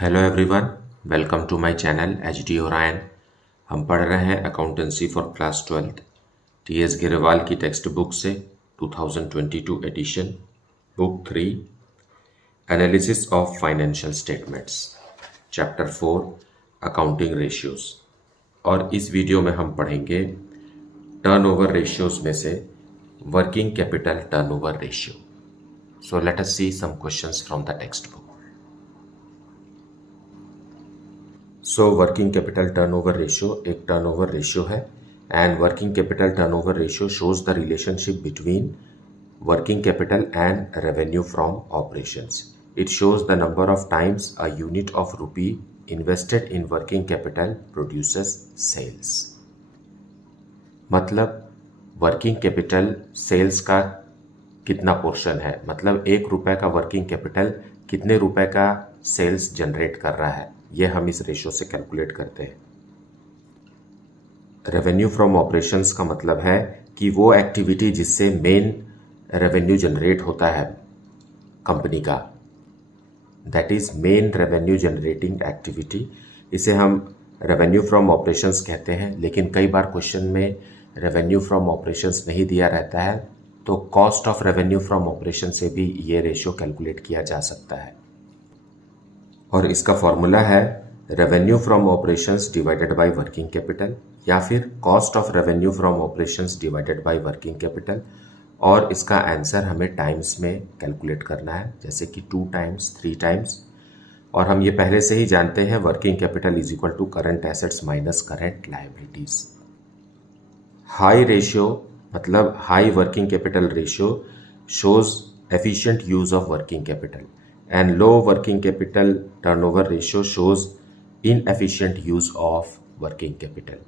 Hello everyone, welcome to my channel H D Orion. हम पढ़ रहे हैं accountancy for class 12 T S. Grewal की टेक्स्ट बुक से 2022 edition, book 3, analysis of financial statements, chapter 4, accounting ratios. और इस वीडियो में हम पढ़ेंगे टर्नओवर रेशियोज में से working capital turnover ratio. So let us see some questions from the text book. So working capital turnover ratio एक turnover ratio है and working capital turnover ratio shows the relationship between working capital and revenue from operations. It shows the number of times a unit of rupee invested in working capital produces sales. मतलब working capital sales का कितना portion है, मतलब 1 रुपए का working capital कितने रुपए का सेल्स जनरेट कर रहा है, ये हम इस रेशियो से कैलकुलेट करते हैं. रेवेन्यू फ्रॉम ऑपरेशंस का मतलब है कि वो एक्टिविटी जिससे मेन रेवेन्यू जनरेट होता है कंपनी का, that is main revenue generating activity. इसे हम रेवेन्यू फ्रॉम ऑपरेशंस कहते हैं. लेकिन कई बार क्वेश्चन में रेवेन्यू फ्रॉम ऑपरेशंस नहीं दिया रहता है, तो cost of revenue from operation से भी ये रेशियो कैलकुलेट किया जा सकता है. और इसका फॉर्मूला है revenue from operations divided by working capital, या फिर cost of revenue from operations divided by working capital. और इसका आंसर हमें टाइम्स में कैलकुलेट करना है, जैसे कि 2 टाइम्स, 3 टाइम्स. और हम ये पहले से ही जानते हैं working capital is equal to current assets minus current liabilities. High ratio मतलब high working capital ratio shows efficient use of working capital and low working capital turnover ratio shows inefficient use of working capital.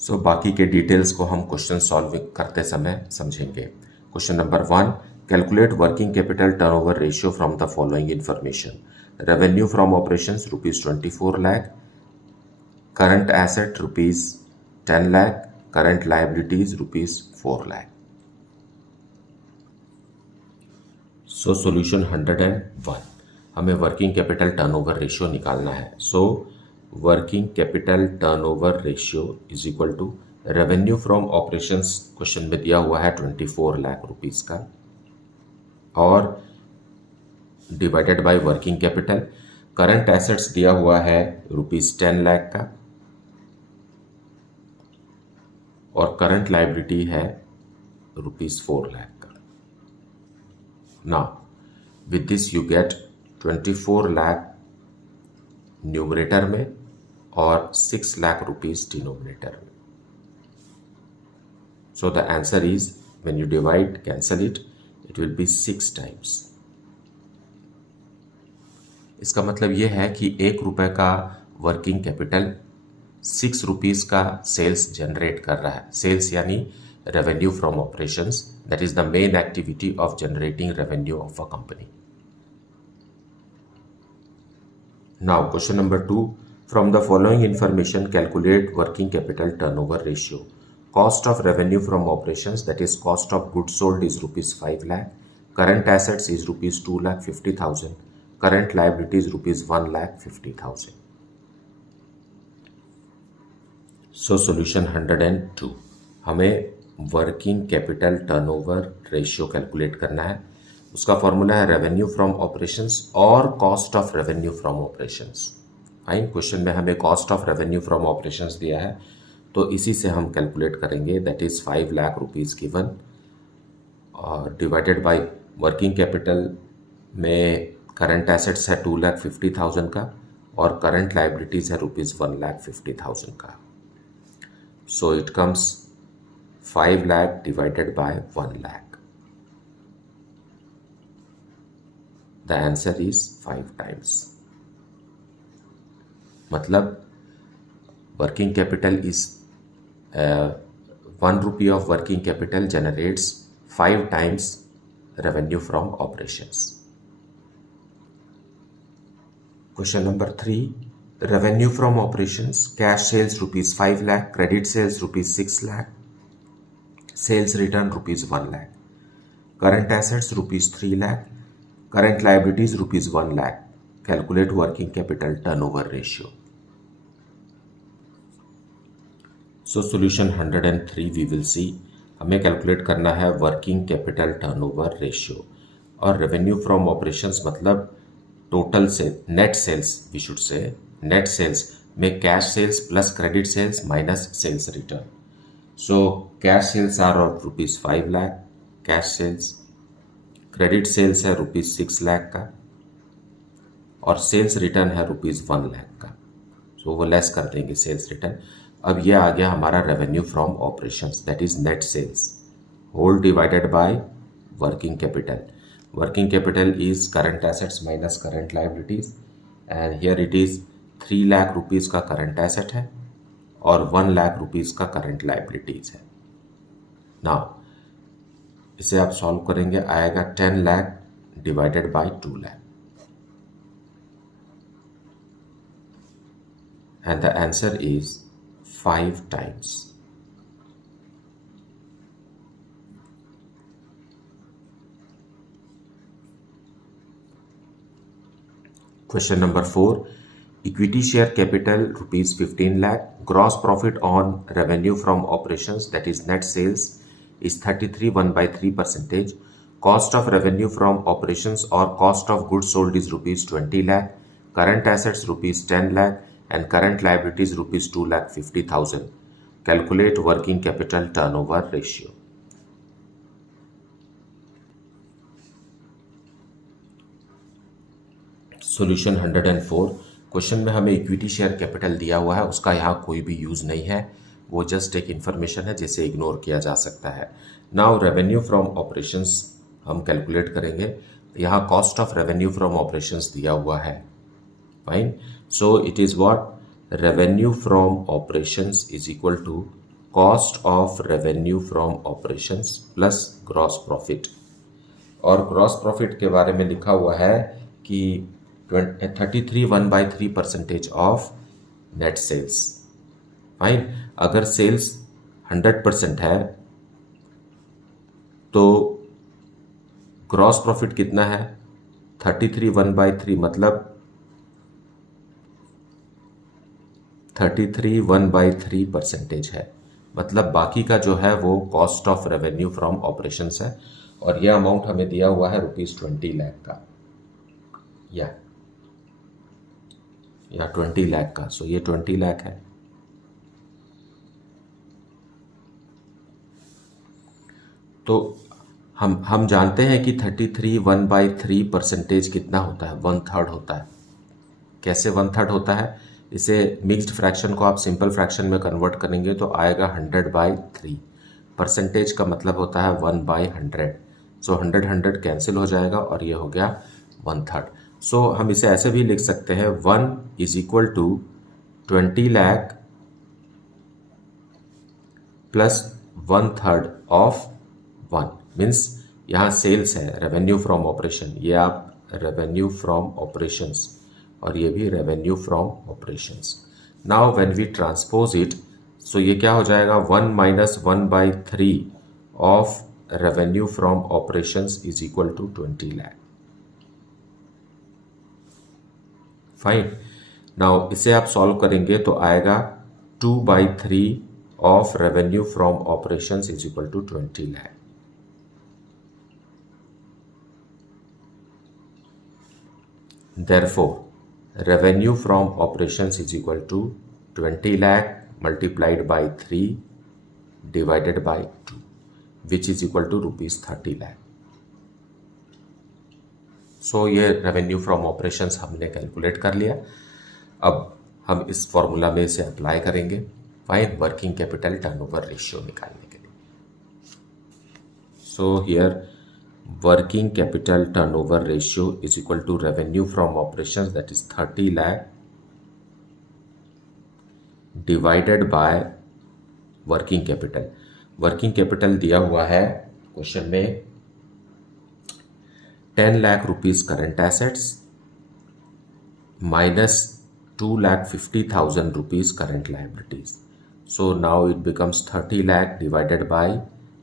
So बाकी के details को हम question solve करते समय समझेंगे. Question number 1, calculate working capital turnover ratio from the following information. Revenue from operations ₹24 lakh, current asset ₹10 lakh, current liabilities ₹4 lakh. So solution 101, हमें working capital turnover ratio निकालना है. So working capital turnover ratio is equal to revenue from operations question में दिया हुआ है 24 lakh rupees का, और divided by working capital. Current assets दिया हुआ है ₹10 लाख का, और करंट लायबिलिटी है ₹4 lakh. Now, with this you get 24 lakh numerator में और 6 लाख रुपीस डिनोमिनेटर में. So the answer is, when you divide, cancel it, it will be 6 times. इसका मतलब यह है कि 1 रुपए का वर्किंग कैपिटल 6 रुपीस का सेल्स जनरेट कर रहा है. सेल्स यानी revenue from operations, that is the main activity of generating revenue of a company. Now question number 2, from the following information calculate working capital turnover ratio. Cost of revenue from operations, that is cost of goods sold, is ₹5 lakh, current assets is ₹2,50,000, current liabilities ₹1,50,000. So solution 102, हमें working capital turnover ratio calculate करना है. उसका formula है revenue from operations और cost of revenue from operations. Fine, question में हमें cost of revenue from operations दिया है, तो इसी से हम कैलकुलेट करेंगे. That is 5 lakh rupees given, और डिवाइडेड बाय वर्किंग कैपिटल में करंट एसेट्स है 2,50,000 का, और करंट लायबिलिटीज है ₹1,50,000 का. So it comes 5 lakh divided by 1 lakh. The answer is 5 times. मतलब working capital is 1 rupee of working capital generates 5 times revenue from operations. Question number 3, revenue from operations, cash sales ₹5 lakh, credit sales ₹6 lakh, sales return ₹1 lakh, current assets ₹3 lakh, Current liabilities rupees 1 lakh. Calculate working capital turnover ratio. So solution 103 we will see. हमें calculate करना है working capital turnover ratio, और revenue from operations मतलब total से net sales, we should say net sales में cash sales plus credit sales minus sales return. So cash sales are of rupees 5 lakh cash sales, credit sales है rupees 6 lakh का, और sales return है rupees 1 lakh का. So वो less कर देंगे sales return. अब ये आ गया हमारा revenue from operations, that is net sales, whole divided by working capital. Working capital is current assets minus current liabilities, and here it is 3 lakh rupees का करंट एसेट है और 1 लाख रुपीज़ का करंट लायबिलिटीज है. नाउ इसे आप solve करेंगे, आएगा 10 lakh divided by 2 lakh, and the answer is 5 times. Question number 4. Equity share capital rupees 15 lakh. Gross profit on revenue from operations, that is net sales, is 33.1/3%. Cost of revenue from operations or cost of goods sold is rupees 20 lakh. Current assets rupees 10 lakh and current liabilities rupees 2,50,000. Calculate working capital turnover ratio. Solution 104. Question में हमें equity share capital दिया हुआ है, उसका यहाँ कोई भी use नहीं है, वो जस्ट एक इन्फॉर्मेशन है जिसे इग्नोर किया जा सकता है. नाउ रेवेन्यू फ्रॉम ऑपरेशंस हम कैलकुलेट करेंगे. यहाँ cost of revenue from operations दिया हुआ है. Fine. So it is what, revenue from operations is equal to cost of revenue from operations plus gross profit. और ग्रॉस प्रॉफिट के बारे में लिखा हुआ है कि 33.1/3% ऑफ नेट सेल्स. फाइन. अगर सेल्स 100% है तो ग्रॉस प्रॉफिट कितना है, 33.1/3 मतलब 33.1/3% है. मतलब बाकी का जो है वो cost of revenue from operations है, और यह अमाउंट हमें दिया हुआ है रुपीज़ 20 लाख का, या 20 लाख का. सो ये 20 लाख है. तो हम जानते हैं कि 33.1/3% कितना होता है, 1/3 होता है. कैसे 1/3 होता है, इसे मिक्स्ड फ्रैक्शन को आप सिंपल फ्रैक्शन में कन्वर्ट करेंगे तो आएगा 100/3. परसेंटेज का मतलब होता है 1/100. सो 100 कैंसिल हो जाएगा और ये हो गया 1/3. सो हम इसे ऐसे भी लिख सकते हैं, 1 is equal to 20 lakh plus 1/3 of 1. Means यहाँ सेल्स है, रेवेन्यू फ्रॉम ऑपरेशन, ये आप रेवेन्यू फ्रॉम ऑपरेशंस और ये भी revenue from operations. Now when we transpose it, so ये क्या हो जाएगा, 1 minus 1/3 of revenue from operations is equal to 20 lakh. Fine. Now इसे आप सॉल्व करेंगे तो आएगा 2/3 of revenue from operations is equal to 20 lakh. Therefore, revenue from operations is equal to 20 lakh multiplied by 3 divided by 2, which is equal to rupees 30 lakh. So ये revenue from operations हमने calculate कर लिया. अब हम इस फॉर्मूला में इसे apply करेंगे fine working capital turnover ratio निकालने के लिए. So here working capital turnover ratio is equal to revenue from operations, that is 30 lakh divided by working capital. working capital दिया हुआ है क्वेश्चन में 10 lakh rupees current assets minus 2,50,000 rupees current liabilities. So now it becomes 30 lakh divided bye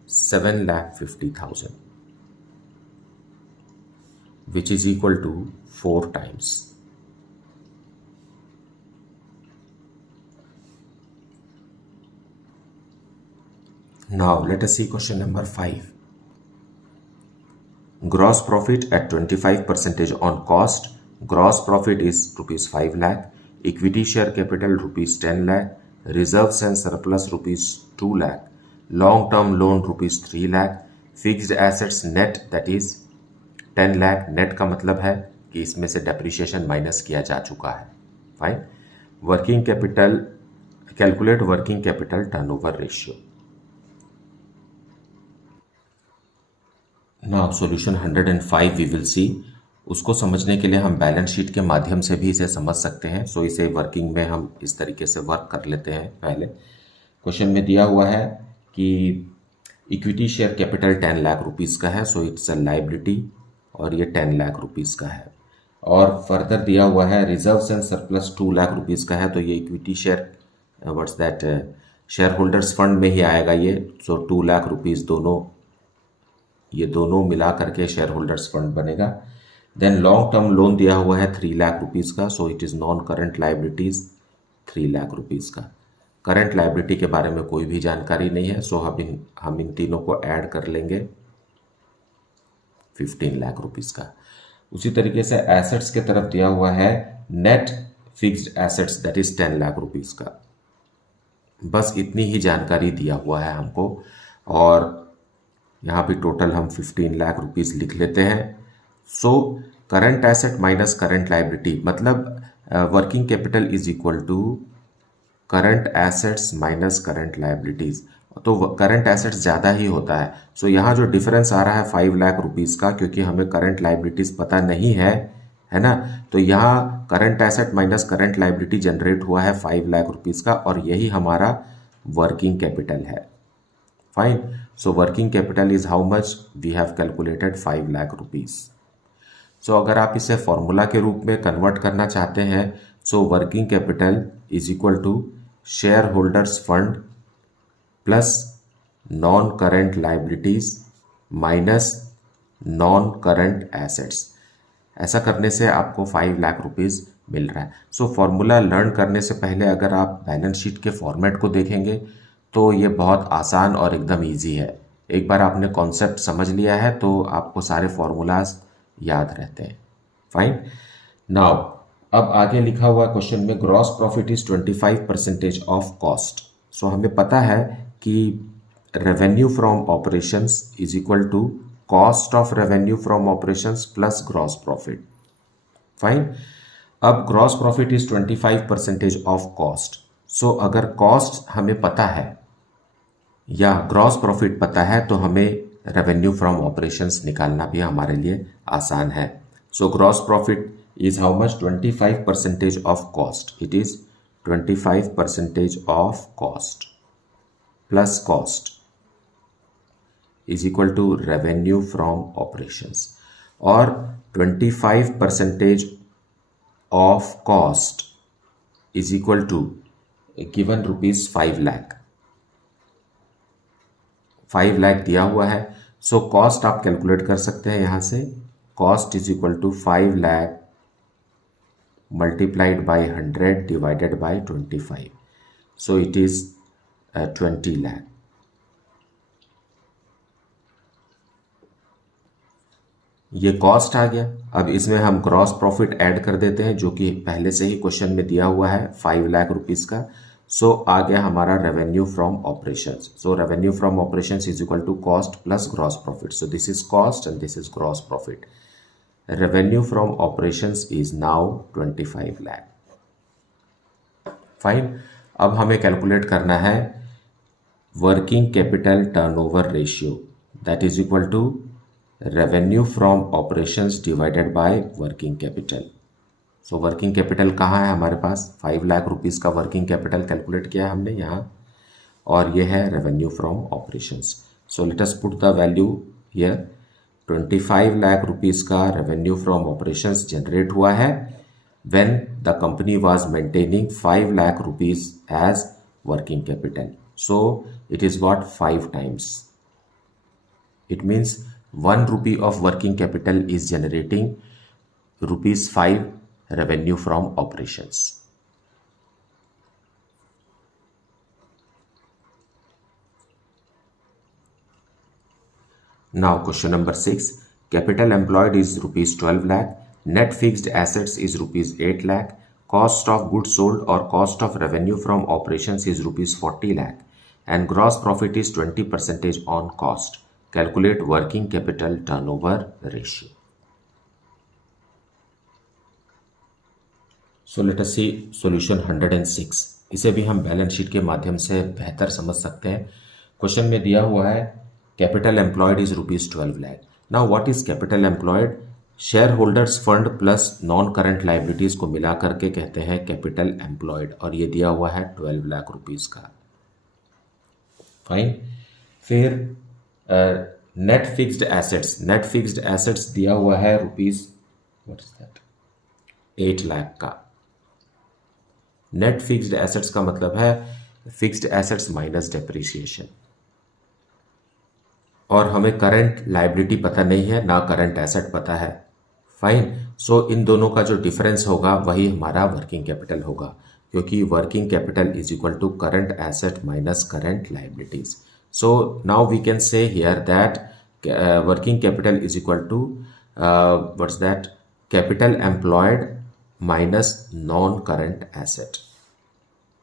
7,50,000. which is equal to 4 times. Now let us see question number 5. Gross profit at 25% on cost. Gross profit is rupees 5 lakh. Equity share capital rupees 10 lakh. Reserves and surplus rupees 2 lakh. Long term loan rupees 3 lakh. Fixed assets net that is 10 lakh. Net का मतलब है कि इसमें से depreciation minus किया जा चुका है. Fine. Working capital, calculate working capital turnover ratio. Now solution 105 we will see. उसको समझने के लिए हम बैलेंस शीट के माध्यम से भी इसे समझ सकते हैं. सो इसे वर्किंग में हम इस तरीके से वर्क कर लेते हैं. पहले क्वेश्चन में दिया हुआ है कि equity share capital 10 lakh rupees का है. सो इट्स अ लाइबिलिटी और ये 10 लाख रुपीस का है. और फर्दर दिया हुआ है reserves and surplus 2 lakh rupees का है. तो ये equity share what's that share holders fund में ही आएगा ये. सो 2 लाख रुपीस ये दोनों मिला करके शेयर होल्डर्स फंड बनेगा. देन लॉन्ग टर्म लोन दिया हुआ है 3 लाख रुपीस का. सो it is non current liabilities 3 lakh rupees का. करंट लाइबिलिटी के बारे में कोई भी जानकारी नहीं है. सो हम इन तीनों को ऐड कर लेंगे 15 लाख रुपीस का. उसी तरीके से एसेट्स के तरफ दिया हुआ है net fixed assets that is 10 lakh rupees का. बस इतनी ही जानकारी दिया हुआ है हमको. और यहाँ भी टोटल हम 15 लाख रुपीस लिख लेते हैं. So current asset minus current liability मतलब working capital is equal to current assets minus current liabilities. तो करंट एसेट्स ज़्यादा ही होता है. सो यहाँ जो डिफरेंस आ रहा है 5 लाख रुपीस का, क्योंकि हमें करंट लाइबिलिटीज पता नहीं है ना. तो यहाँ current asset minus current liability generate हुआ है 5 लाख रुपीस का. और यही हमारा वर्किंग कैपिटल है. Fine. So working capital is how much? We have calculated 5 lakh rupees. So अगर आप इसे फॉर्मूला के रूप में कन्वर्ट करना चाहते हैं, so working capital is equal to share holders fund plus non current liabilities minus non current assets. ऐसा करने से आपको 5 लाख रुपीस मिल रहा है. सो फॉर्मूला लर्न करने से पहले अगर आप बैलेंस शीट के फॉर्मेट को देखेंगे तो ये बहुत आसान और एकदम इजी है. एक बार आपने कॉन्सेप्ट समझ लिया है तो आपको सारे फॉर्मूलाज याद रहते हैं. फाइन. नाउ अब आगे लिखा हुआ क्वेश्चन में gross profit is 25% of cost. So हमें पता है कि revenue from operations is equal to cost of revenue from operations plus gross profit. Fine. अब gross profit is 25% of cost. So अगर कॉस्ट हमें पता है या ग्रॉस प्रॉफिट पता है तो हमें रेवेन्यू फ्रॉम ऑपरेशंस निकालना भी हमारे लिए आसान है. So gross profit is how much? 25% of cost. It is 25% of cost plus cost is equal to revenue from operations. और 25% of cost is equal to given rupees 5 lakh. 5 lakh दिया हुआ है. सो कॉस्ट आप कैलकुलेट कर सकते हैं यहाँ से. Cost is equal to 5 lakh multiplied by 100 divided by 25. So it is 20 lakh. ये कॉस्ट आ गया. अब इसमें हम ग्रॉस प्रॉफिट ऐड कर देते हैं जो कि पहले से ही क्वेश्चन में दिया हुआ है 5 लाख रुपीस का. सो आ गया हमारा revenue from operations. So revenue from operations is equal to cost plus gross profit. So this is cost and this is gross profit. Revenue from operations is now 25 lakh. Fine. अब हमें calculate करना है working capital turnover ratio that is equal to revenue from operations divided by working capital. So working capital कहाँ है हमारे पास? 5 lakh rupees का working capital calculate किया हमने यहाँ. और ये है revenue from operations. So let us put the value here. 25 lakh rupees का रेवेन्यू फ्रॉम ऑपरेशंस जनरेट हुआ है when the company was maintaining 5 lakh rupees as working capital. So it is what 5 times. It means ₹1 of working capital is generating ₹5 revenue from operations. Now question number 6. Capital employed is ₹12 lakh. Net fixed assets is ₹8 lakh. Cost of goods sold or cost of revenue from operations is ₹40 lakh. And gross profit is 20% on cost. Calculate working capital turnover ratio. So let us see solution 106. इसे भी हम balance sheet के माध्यम से बेहतर समझ सकते हैं. क्वेश्चन में दिया हुआ है capital employed is ₹12 lakh. Now what is capital employed? Share holders fund plus non current liabilities को मिला करके कहते हैं कैपिटल एम्प्लॉयड, और ये दिया हुआ है 12 लाख रुपीज का. फाइन. फिर net fixed assets, net fixed assets दिया हुआ है व्हाट इज दैट 8 लाख का. नेट फिक्स्ड एसेट्स का मतलब है फिक्स्ड एसेट्स माइनस डेप्रिसिएशन, और हमें करंट लाइबिलिटी पता नहीं है ना करंट एसेट पता है. फाइन. सो इन दोनों का जो डिफरेंस होगा वही हमारा वर्किंग कैपिटल होगा, क्योंकि working capital is equal to current asset minus current liabilities. So now we can say here that working capital is equal to what's that capital employed minus non current asset.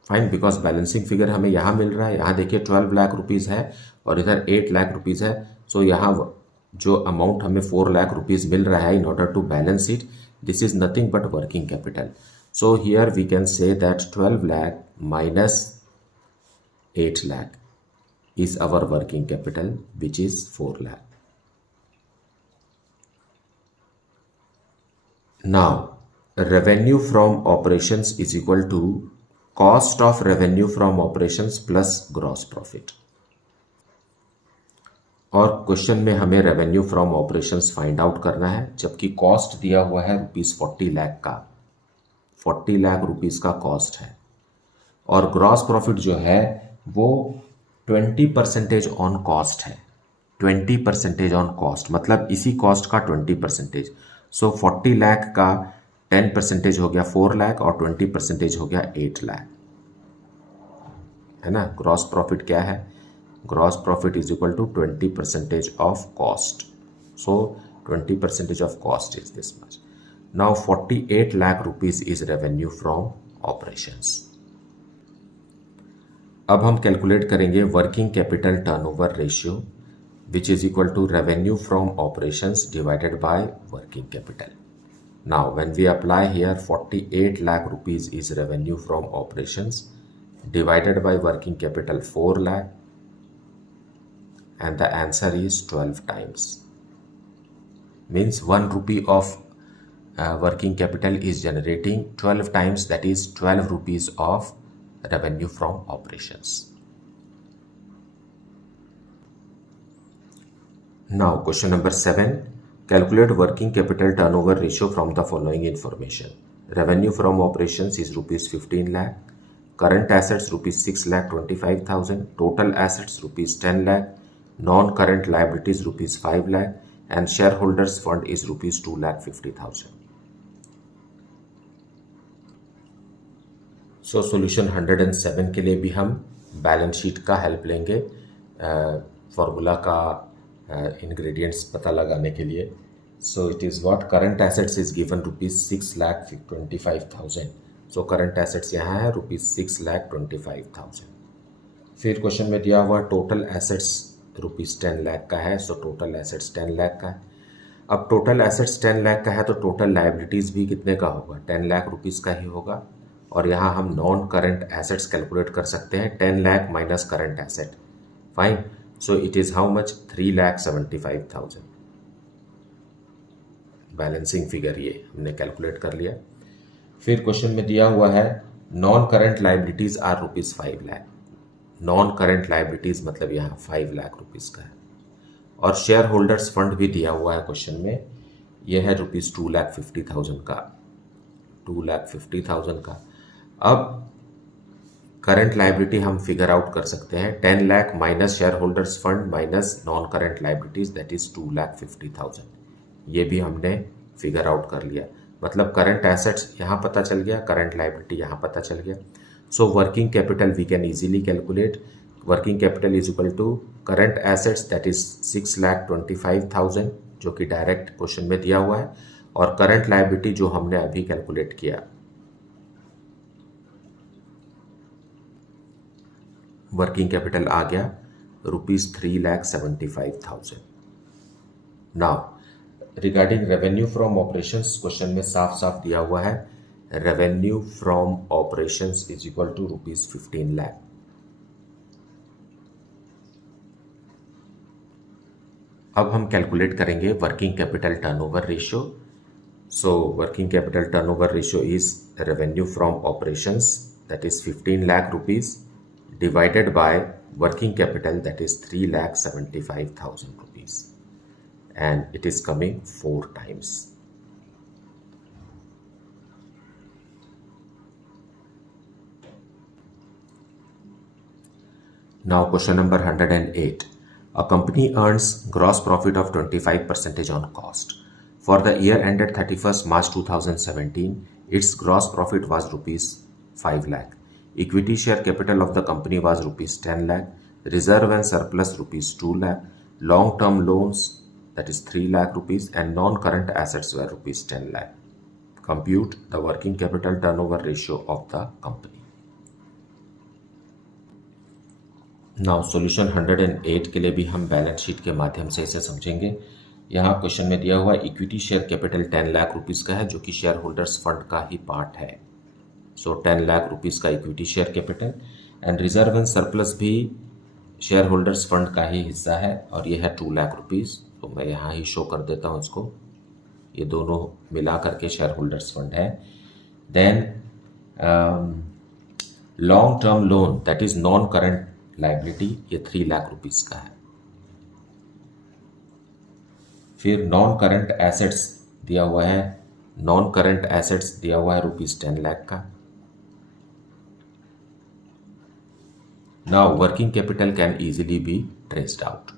Fine. Because balancing figure हमें यहाँ मिल रहा है, यहाँ देखिए 12 lakh rupees है और इधर 8 lakh rupees है. सो यहाँ जो अमाउंट हमें 4 लाख रुपीज़ मिल रहा है in order to balance it, this is nothing but working capital. So here we can say that 12 lakh minus 8 lakh is our working capital, which is 4 lakh. Now, revenue from operations is equal to cost of revenue from operations plus gross profit. और question में हमें revenue from operations find out करना है, जबकि cost दिया हुआ है ₹40 लाख का. 40 लाख रुपीस का कॉस्ट है, और ग्रॉस प्रॉफिट जो है वो 20% ऑन कॉस्ट है. 20% ऑन कॉस्ट मतलब इसी कॉस्ट का 20%. सो 40 लाख का 10% हो गया 4 लाख और 20% हो गया 8 लाख, है ना. ग्रॉस प्रॉफिट क्या है? Gross profit is equal to 20% of cost. So 20% of cost is this much. Now 48 lakh rupees is revenue from operations. अब हम कैलकुलेट करेंगे working capital turnover ratio, which is equal to revenue from operations divided by working capital. Now when we apply here 48 lakh rupees is revenue from operations divided by working capital 4 lakh, and the answer is 12 times. Means 1 rupee of working capital is generating 12 times, that is 12 rupees of revenue from operations. Now question number 7. Calculate working capital turnover ratio from the following information. Revenue from operations is ₹15 lakh. Current assets ₹6,25,000, total assets ₹10 lakh, non-current liabilities ₹5 lakh, and shareholders fund is ₹2,50,000. So solution 107 के लिए भी हम balance sheet का help लेंगे formula का ingredients पता लगाने के लिए. So it is what current assets is given ₹6,25,000. So current assets यहाँ है ₹6,25,000. फिर क्वेश्चन में दिया हुआ टोटल एसेट्स ₹10 लाख का है. सो टोटल एसेट्स 10 लाख का है. अब टोटल एसेट्स 10 लाख का है तो टोटल लाइबिलिटीज़ भी कितने का होगा? 10 लाख रुपीज़ का ही होगा. और यहाँ हम नॉन करंट एसेट्स कैलकुलेट कर सकते हैं. 10 lakh minus current asset. Fine. So it is how much? 3,75,000. Balancing figure ये हमने कैलकुलेट कर लिया. फिर क्वेश्चन में दिया हुआ है non current liabilities are ₹5 lakh. Non current liabilities मतलब यहाँ 5 लाख रुपीज़ का है. और शेयर होल्डर्स फंड भी दिया हुआ है क्वेश्चन में, यह है ₹2,50,000 का. 2,50,000 का. अब करंट लाइबिलिटी हम फिगर आउट कर सकते हैं 10 lakh minus share holders fund minus non current liabilities that is 2,50,000। ये भी हमने फिगर आउट कर लिया, मतलब करंट एसेट्स यहाँ पता चल गया, करंट लाइबिलिटी यहाँ पता चल गया। So working capital we can easily calculate, working capital is equal to current assets that is 6,25,000 जो कि डायरेक्ट क्वेश्चन में दिया हुआ है, और करंट लाइबिलिटी जो हमने अभी कैलकुलेट किया वर्किंग कैपिटल आ गया ₹3,75,000। Now regarding revenue from operations question में साफ साफ दिया हुआ है revenue from operations is equal to ₹15 lakh. अब हम कैलकुलेट करेंगे working capital turnover ratio. So working capital turnover ratio is revenue from operations that is 15 lakh rupees divided by working capital that is 3,75,000 rupees, and it is coming 4 times. Now question number 108. A company earns gross profit of 25% on cost. For the year ended 31st March 2017, its gross profit was rupees 5 lakh. Equity share capital of the company was rupees 10 lakh, reserve and surplus rupees 2 lakh, long-term loans that is 3 lakh rupees, and non-current assets were rupees 10 lakh. Compute the working capital turnover ratio of the company. Now solution 108 के लिए भी हम balance sheet के माध्यम से इसे समझेंगे। यहाँ क्वेश्चन में दिया हुआ equity share capital 10 lakh rupees का है जो कि शेयर होल्डर्स फंड का ही पार्ट है। सो 10 लाख रुपीज़ का equity share capital, and reserve and surplus भी शेयर होल्डर्स फंड का ही हिस्सा है और ये है 2 लाख रुपीज़। तो मैं यहाँ ही शो कर देता हूँ इसको, ये दोनों मिला करके शेयर होल्डर्स फंड है। Then long term loan that is non current liability, ये 3 लाख रुपीज़ का है। फिर नॉन करंट एसेट्स दिया हुआ है, नॉन करंट एसेट्स दिया हुआ है ₹10 लाख का। Now working capital can easily be traced out.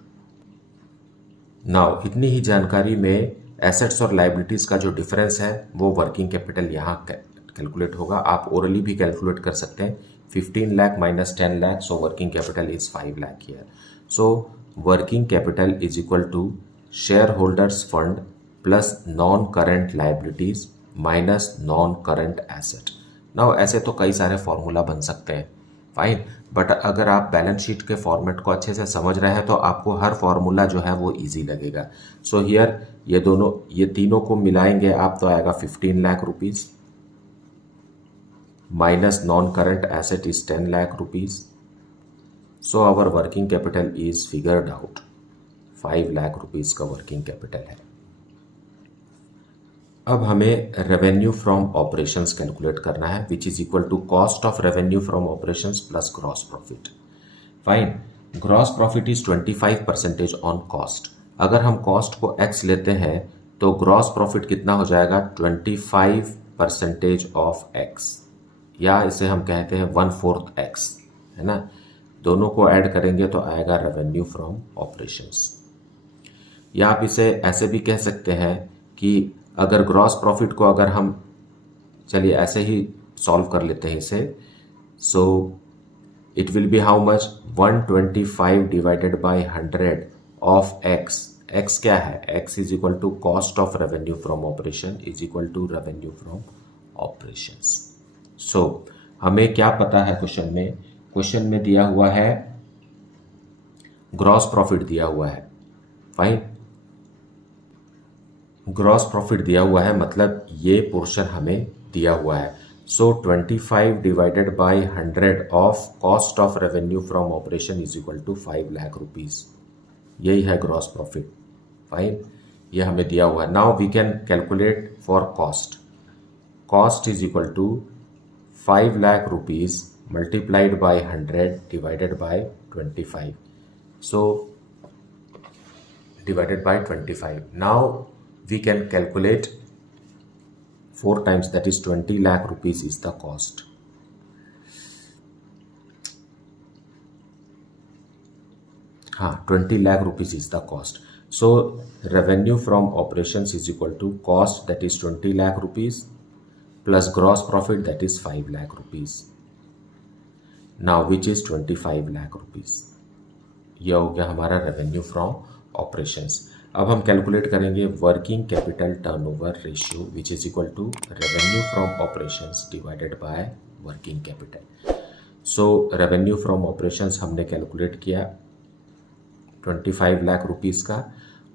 Now इतनी ही जानकारी में एसेट्स और लाइबिलिटीज का जो डिफरेंस है वो वर्किंग कैपिटल यहाँ कैलकुलेट होगा। आप ओरली भी कैलकुलेट कर सकते हैं। 15 lakh minus 10 lakh, so working capital is 5 lakh here. So working capital is equal to share holders fund plus non current liabilities minus non current asset. Now ऐसे तो कई सारे फॉर्मूला बन सकते हैं, फाइन, बट अगर आप बैलेंस शीट के फॉर्मेट को अच्छे से समझ रहे हैं तो आपको हर फॉर्मूला जो है वो इजी लगेगा। सो हियर ये तीनों को मिलाएंगे आप तो आएगा 15 lakh rupees minus non current asset is 10 lakh rupees. So our working capital is figured out 5 lakh rupees का वर्किंग कैपिटल है। अब हमें रेवेन्यू फ्रॉम ऑपरेशंस कैलकुलेट करना है which is equal to cost of revenue from operations plus gross profit. Fine, gross profit is 25% on cost. अगर हम cost को x लेते हैं तो ग्रॉस प्रॉफिट कितना हो जाएगा 25% ऑफ x, या इसे हम कहते हैं 1/4 x, है ना। दोनों को ऐड करेंगे तो आएगा रेवेन्यू फ्रॉम ऑपरेशंस। या आप इसे ऐसे भी कह सकते हैं कि अगर ग्रॉस प्रॉफिट को अगर हम चलिए ऐसे ही सॉल्व कर लेते हैं इसे। So it will be how much 125 divided by 100 of x। x क्या है, x is equal to cost of revenue from operation is equal to revenue from operations. So हमें क्या पता है क्वेश्चन में दिया हुआ है ग्रॉस प्रॉफिट दिया हुआ है, फाइन, ग्रॉस प्रॉफिट दिया हुआ है मतलब ये पोर्शन हमें दिया हुआ है। So 25 divided by 100 of cost of revenue from operation is equal to 5 lakh rupees, यही है ग्रॉस प्रॉफिट, फाइन, ये हमें दिया हुआ है। Now we can calculate for cost. Cost is equal to 5 lakh rupees multiplied by 100 divided by 25, so divided by 25। Now we can calculate 4 times, that is 20 lakh rupees is the cost. हाँ 20 lakh rupees is the cost. So revenue from operations is equal to cost, that is 20 lakh rupees, plus gross profit, that is 5 lakh rupees. Now which is 25 lakh rupees. यह हो गया हमारा revenue from operations. अब हम calculate करेंगे working capital turnover ratio which is equal to revenue from operations divided by working capital. So revenue from operations हमने calculate किया 25 lakh rupees का,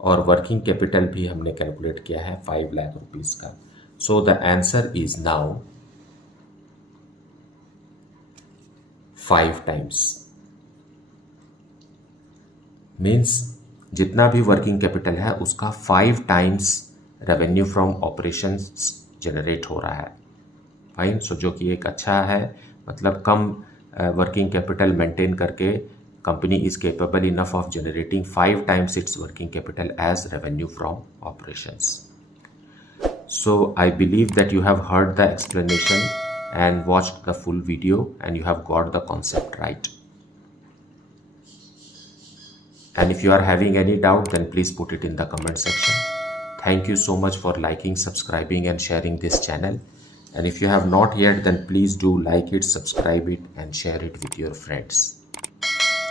और वर्किंग कैपिटल भी हमने कैलकुलेट किया है 5 लाख रुपीज़ का. So the answer is now 5 times. Means जितना भी वर्किंग कैपिटल है उसका 5 times revenue from operations generate हो रहा है. फाइन. सो जो कि एक अच्छा है, मतलब कम वर्किंग कैपिटल मेंटेन करके company is capable enough of generating 5 times its working capital as revenue from operations. So I believe that you have heard the explanation and watched the full video and you have got the concept right. And if you are having any doubt, then please put it in the comment section. Thank you so much for liking, subscribing and sharing this channel. And if you have not yet, then please do like it, subscribe it and share it with your friends.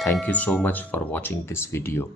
Thank you so much for watching this video.